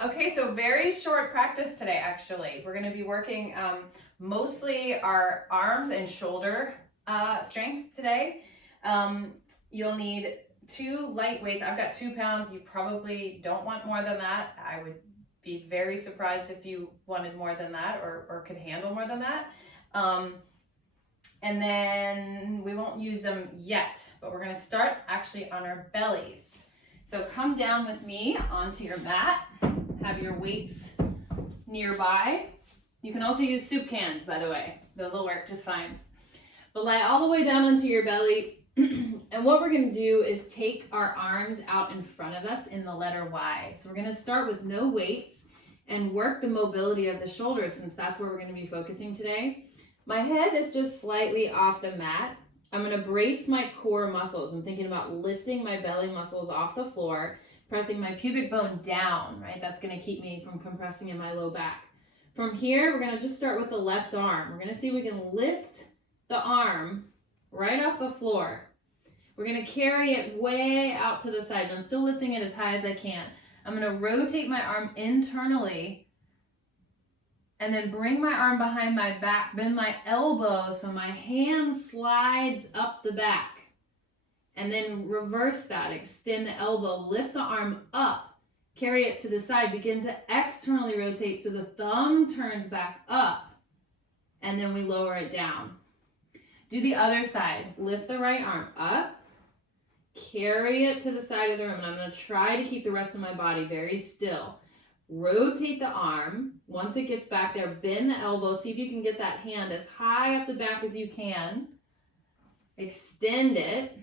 Okay, so very short practice today, actually. We're gonna be working mostly our arms and shoulder strength today. You'll need 2 light weights. I've got 2 pounds. You probably don't want more than that. I would be very surprised if you wanted more than that or could handle more than that. And then we won't use them yet, but we're gonna start actually on our bellies. So come down with me onto your mat. Have your weights nearby. You can also use soup cans, by the way. Those will work just fine. But lie all the way down onto your belly. And what we're gonna do is take our arms out in front of us in the letter Y. So we're gonna start with no weights and work the mobility of the shoulders, since that's where we're gonna be focusing today. My head is just slightly off the mat. I'm gonna brace my core muscles. I'm thinking about lifting my belly muscles off the floor, pressing my pubic bone down, right? That's gonna keep me from compressing in my low back. From here, we're gonna just start with the left arm. We're gonna see if we can lift the arm right off the floor. We're gonna carry it way out to the side, and I'm still lifting it as high as I can. I'm gonna rotate my arm internally, and then bring my arm behind my back, bend my elbow so my hand slides up the back. And then reverse that, extend the elbow, lift the arm up, carry it to the side, begin to externally rotate so the thumb turns back up, and then we lower it down. Do the other side, lift the right arm up, carry it to the side of the room, and I'm gonna try to keep the rest of my body very still. Rotate the arm. Once it gets back there, bend the elbow. See if you can get that hand as high up the back as you can. Extend it.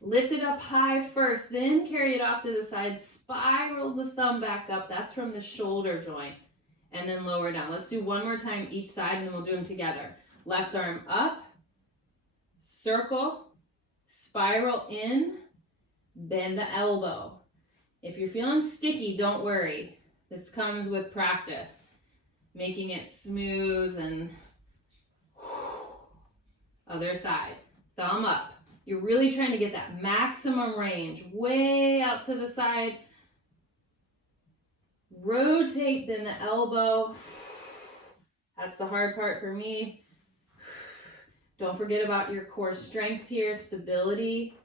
Lift it up high first, then carry it off to the side. Spiral the thumb back up. That's from the shoulder joint. And then lower down. Let's do one more time each side, and then we'll do them together. Left arm up. Circle. Spiral in. Bend the elbow. If you're feeling sticky, don't worry. This comes with practice. Making it smooth and other side. Thumb up. You're really trying to get that maximum range way out to the side. Rotate, bend the elbow. That's the hard part for me. Don't forget about your core strength here, stability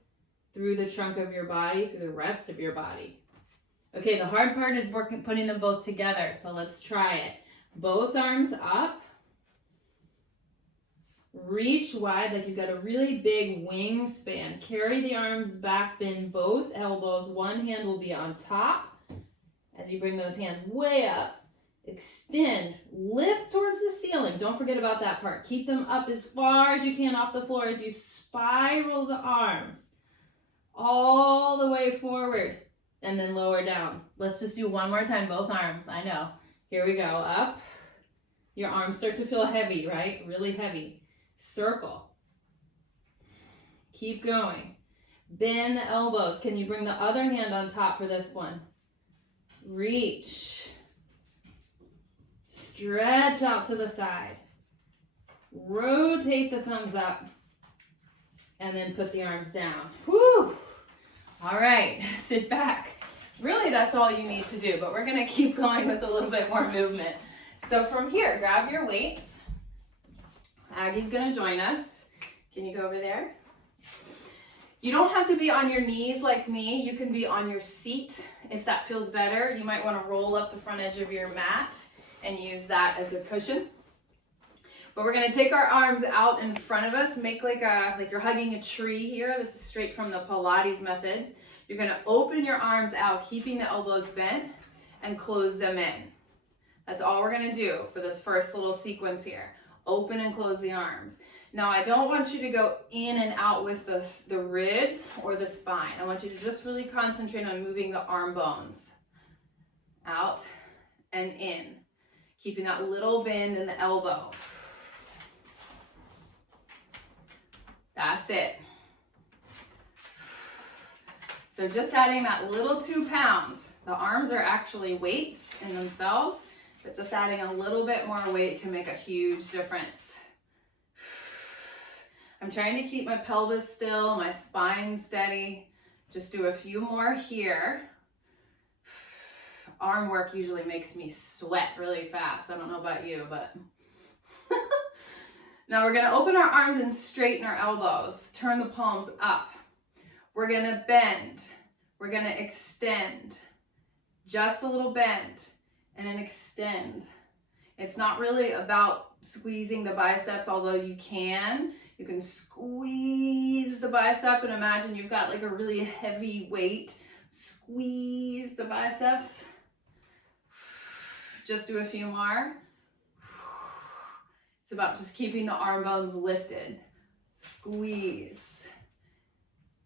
through the trunk of your body, through the rest of your body. Okay, the hard part is putting them both together, so let's try it. Both arms up. Reach wide like you've got a really big wingspan. Carry the arms back, bend both elbows. One hand will be on top. As you bring those hands way up, extend, lift towards the ceiling. Don't forget about that part. Keep them up as far as you can off the floor as you spiral the arms all the way forward. And then lower down. Let's just do one more time, both arms. I know. Here we go. Up. Your arms start to feel heavy, right? Really heavy. Circle. Keep going. Bend the elbows. Can you bring the other hand on top for this one? Reach. Stretch out to the side. Rotate the thumbs up. And then put the arms down. Whew. All right, sit back. Really, that's all you need to do, but we're gonna keep going with a little bit more movement. So from here, grab your weights. Aggie's gonna join us. Can you go over there? You don't have to be on your knees like me. You can be on your seat if that feels better. You might wanna roll up the front edge of your mat and use that as a cushion. But we're gonna take our arms out in front of us, make like you're hugging a tree here. This is straight from the Pilates method. You're gonna open your arms out, keeping the elbows bent, and close them in. That's all we're gonna do for this first little sequence here. Open and close the arms. Now I don't want you to go in and out with the ribs or the spine. I want you to just really concentrate on moving the arm bones. Out and in. Keeping that little bend in the elbow. That's it. So just adding that little 2 pounds. The arms are actually weights in themselves, but just adding a little bit more weight can make a huge difference. I'm trying to keep my pelvis still, my spine steady. Just do a few more here. arm work usually makes me sweat really fast. I don't know about you, but. Now we're gonna open our arms and straighten our elbows. Turn the palms up. We're gonna bend. We're gonna extend. Just a little bend and then extend. It's not really about squeezing the biceps, although you can. You can squeeze the bicep and imagine you've got like a really heavy weight. Squeeze the biceps. Just do a few more. It's about just keeping the arm bones lifted. Squeeze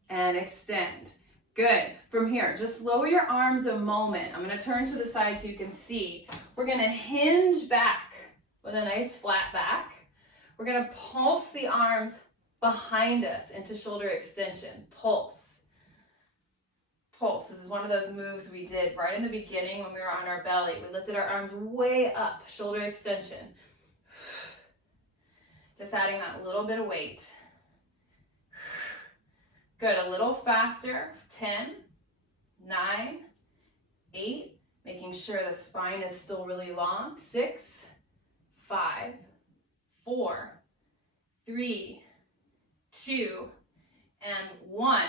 and extend. Good. From here, just lower your arms a moment. I'm going to turn to the side so you can see. We're going to hinge back with a nice flat back. We're going to pulse the arms behind us into shoulder extension. Pulse. Pulse. This is one of those moves we did right in the beginning when we were on our belly. We lifted our arms way up, shoulder extension. Just adding that little bit of weight. Good, a little faster. 10, 9, 8, making sure the spine is still really long. 6, 5, 4, 3, 2, and 1.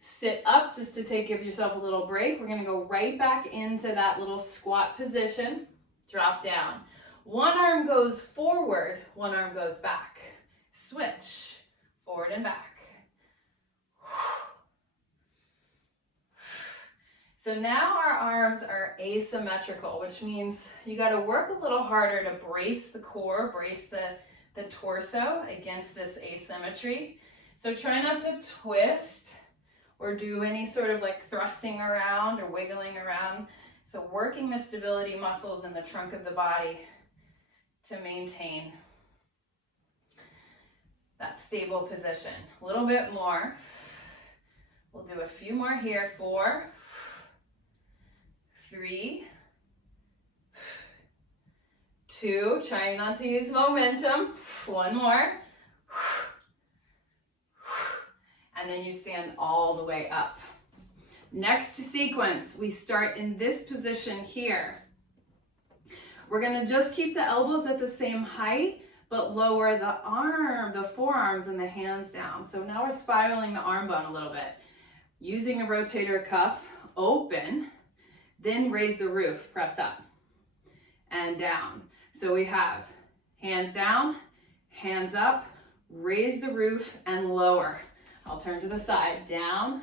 Sit up just to give yourself a little break. We're gonna go right back into that little squat position. Drop down. One arm goes forward, one arm goes back. Switch, forward and back. So now our arms are asymmetrical, which means you got to work a little harder to brace the core, brace the torso against this asymmetry. So try not to twist or do any sort of like thrusting around or wiggling around. So working the stability muscles in the trunk of the body to maintain that stable position. A little bit more. We'll do a few more here. 4, 3, 2, trying not to use momentum. 1 more. And then you stand all the way up. Next sequence, we start in this position here. We're gonna just keep the elbows at the same height, but lower the forearms and the hands down. So now we're spiraling the arm bone a little bit. Using the rotator cuff, open, then raise the roof, press up and down. So we have hands down, hands up, raise the roof and lower. I'll turn to the side, down,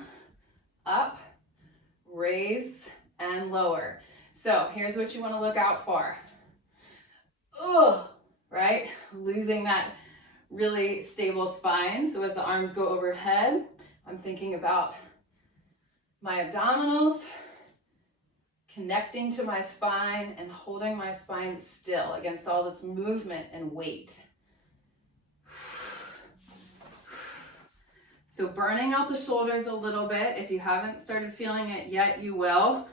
up, raise and lower. So here's what you want to look out for. Ugh, right? Losing that really stable spine. So as the arms go overhead, I'm thinking about my abdominals, connecting to my spine and holding my spine still against all this movement and weight. So burning out the shoulders a little bit. If you haven't started feeling it yet, you will.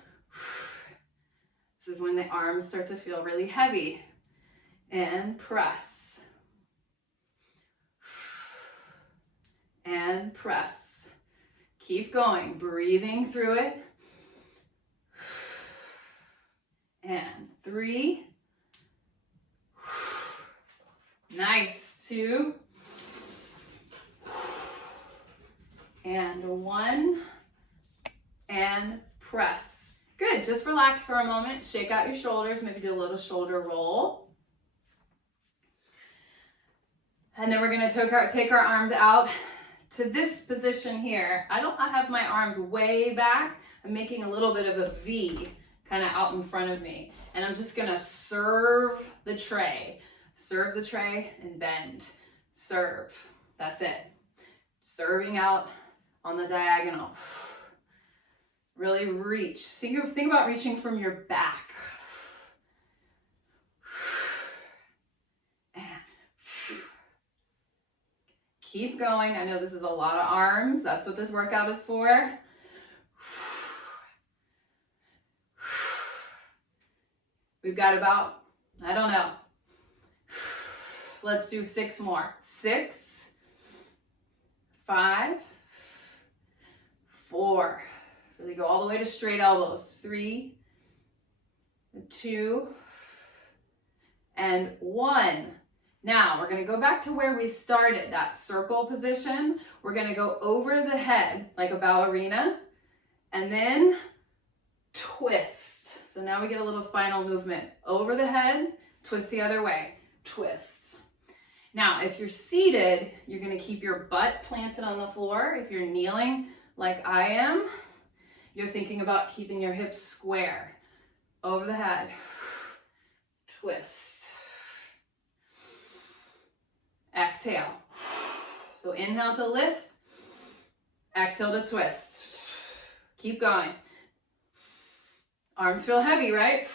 This is when the arms start to feel really heavy. And press. And press. Keep going, breathing through it. And 3. Nice. 2. And 1. And press. Good, just relax for a moment. Shake out your shoulders, maybe do a little shoulder roll. And then we're gonna take our arms out to this position here. I have my arms way back. I'm making a little bit of a V kind of out in front of me. And I'm just gonna serve the tray. Serve the tray and bend. Serve, that's it. Serving out on the diagonal. Really reach. Think about reaching from your back. And keep going. I know this is a lot of arms. That's what this workout is for. We've got about, I don't know. Let's do 6 more. 6, 5, 4. Really go all the way to straight elbows. 3, 2, and 1. Now we're going to go back to where we started, that circle position. We're going to go over the head like a ballerina and then twist. So now we get a little spinal movement. Over the head, twist the other way, twist. Now, if you're seated, you're going to keep your butt planted on the floor. If you're kneeling like I am, you're thinking about keeping your hips square. Over the head, twist. Exhale. So inhale to lift, exhale to twist. Keep going. Arms feel heavy, right?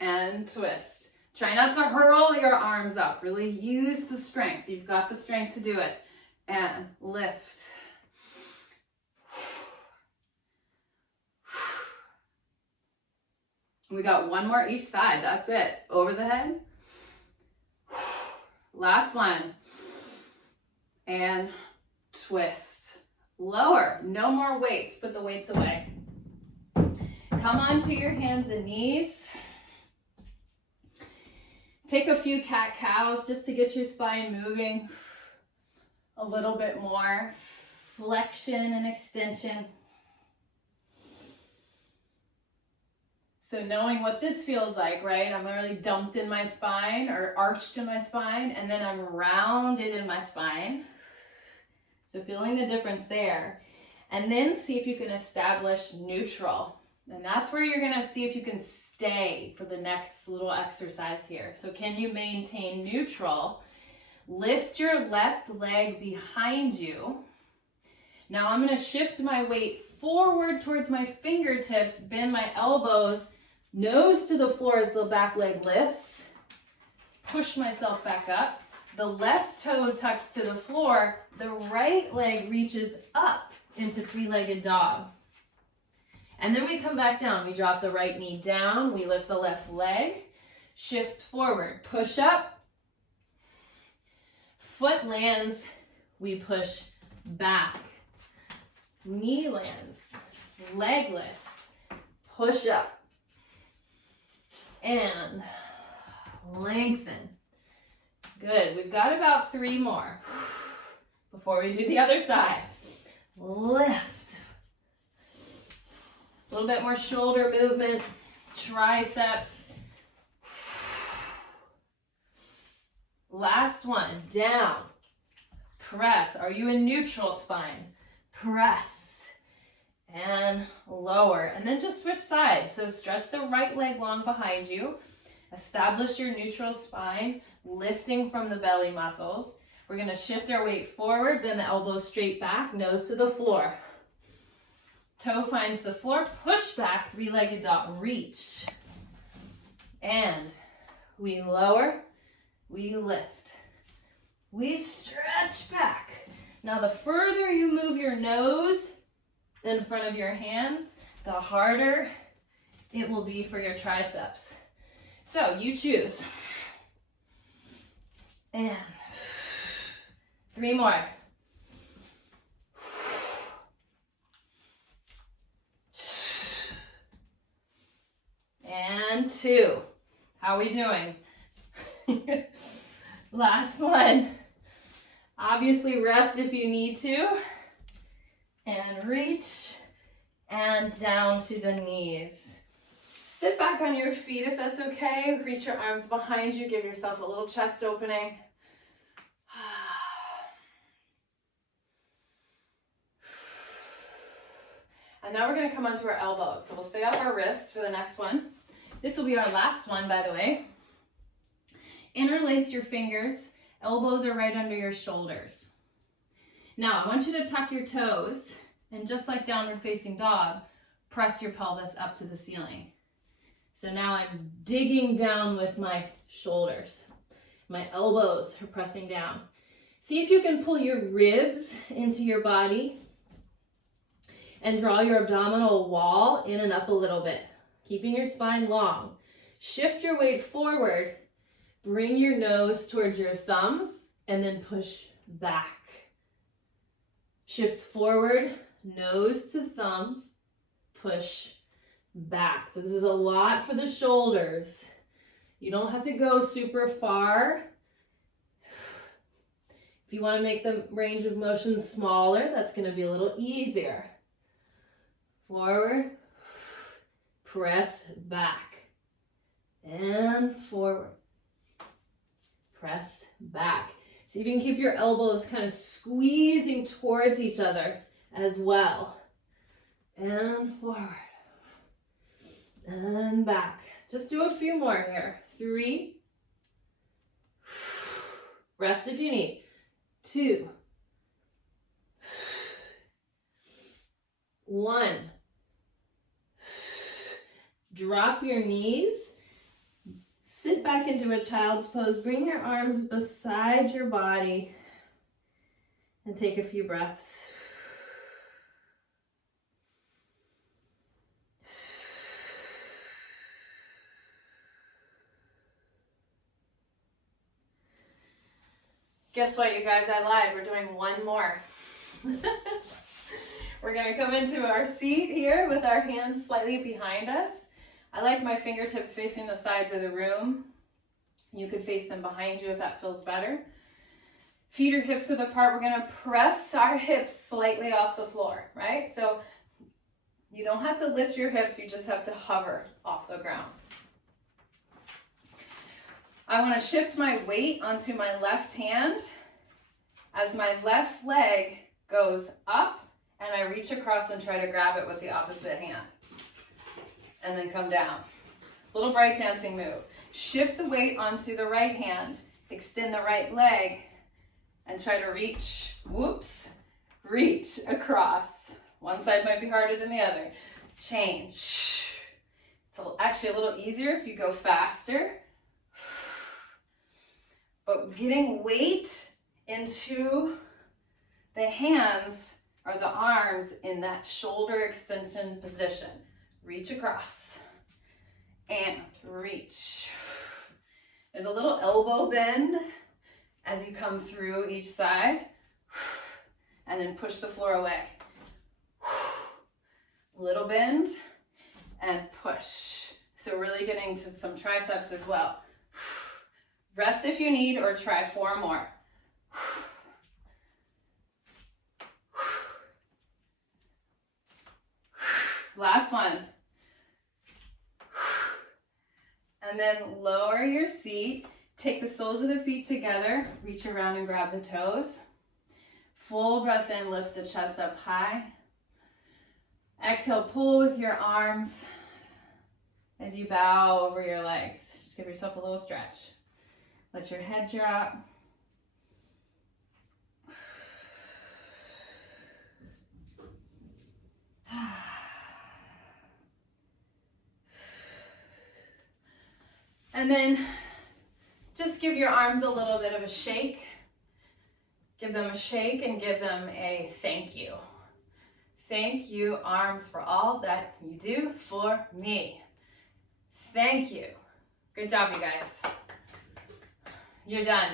And twist. Try not to hurl your arms up. Really use the strength. You've got the strength to do it. And lift. We got one more each side. That's it. Over the head. Last one. And twist. Lower. No more weights. Put the weights away. Come onto your hands and knees. Take a few cat-cows just to get your spine moving a little bit more. Flexion and extension. So knowing what this feels like, right? I'm really dumped in my spine or arched in my spine, and then I'm rounded in my spine. So feeling the difference there. And then see if you can establish neutral. And that's where you're gonna see if you can stay for the next little exercise here. So can you maintain neutral? Lift your left leg behind you. Now I'm gonna shift my weight forward towards my fingertips, bend my elbows, nose to the floor as the back leg lifts. Push myself back up. The left toe tucks to the floor. The right leg reaches up into three-legged dog. And then we come back down. We drop the right knee down. We lift the left leg. Shift forward. Push up. Foot lands. We push back. Knee lands. Leg lifts. Push up. And lengthen. Good. We've got about 3 more before we do the other side. Lift. A little bit more shoulder movement, triceps. Last one, down. Press. Are you in neutral spine? Press. And lower. And then just switch sides. So stretch the right leg long behind you. Establish your neutral spine, lifting from the belly muscles. We're going to shift our weight forward, bend the elbows straight back, nose to the floor. Toe finds the floor, push back, three-legged dog, reach. And we lower, we lift. We stretch back. Now the further you move your nose in front of your hands, the harder it will be for your triceps. So you choose. And 3 more. And 2. How are we doing? Last one. Obviously rest if you need to. And reach and down to the knees. Sit back on your feet if that's okay. Reach your arms behind you. Give yourself a little chest opening. And now we're going to come onto our elbows. So we'll stay off our wrists for the next one. This will be our last one, by the way. Interlace your fingers. Elbows are right under your shoulders. Now, I want you to tuck your toes, and just like downward facing dog, press your pelvis up to the ceiling. So now I'm digging down with my shoulders. My elbows are pressing down. See if you can pull your ribs into your body and draw your abdominal wall in and up a little bit, keeping your spine long. Shift your weight forward. Bring your nose towards your thumbs and then push back. Shift forward, nose to thumbs, push back. So this is a lot for the shoulders. You don't have to go super far. If you want to make the range of motion smaller, that's going to be a little easier. Forward, press back, and forward, press back. So you can keep your elbows kind of squeezing towards each other as well. And forward, and back. Just do a few more here. 3, rest if you need. 2, 1. Drop your knees. Sit back into a child's pose. Bring your arms beside your body and take a few breaths. Guess what, you guys? I lied. We're doing one more. We're going to come into our seat here with our hands slightly behind us. I like my fingertips facing the sides of the room. You could face them behind you if that feels better. Feet or hips width apart. We're going to press our hips slightly off the floor, right? So you don't have to lift your hips. You just have to hover off the ground. I want to shift my weight onto my left hand as my left leg goes up, and I reach across and try to grab it with the opposite hand. And then come down. Little break dancing move. Shift the weight onto the right hand, extend the right leg, and try to reach, reach across. One side might be harder than the other. Change. It's actually a little easier if you go faster. But getting weight into the hands or the arms in that shoulder extension position. Reach across and reach. There's a little elbow bend as you come through each side, and then push the floor away. Little bend and push. So really getting to some triceps as well. Rest if you need, or try 4 more. Last one. And then lower your seat. Take the soles of the feet together. Reach around and grab the toes. Full breath in, lift the chest up high. Exhale, pull with your arms as you bow over your legs. Just give yourself a little stretch. Let your head drop. And then just give your arms a little bit of a shake. Give them a shake and give them a thank you. Thank you, arms, for all that you do for me. Thank you. Good job, you guys. You're done.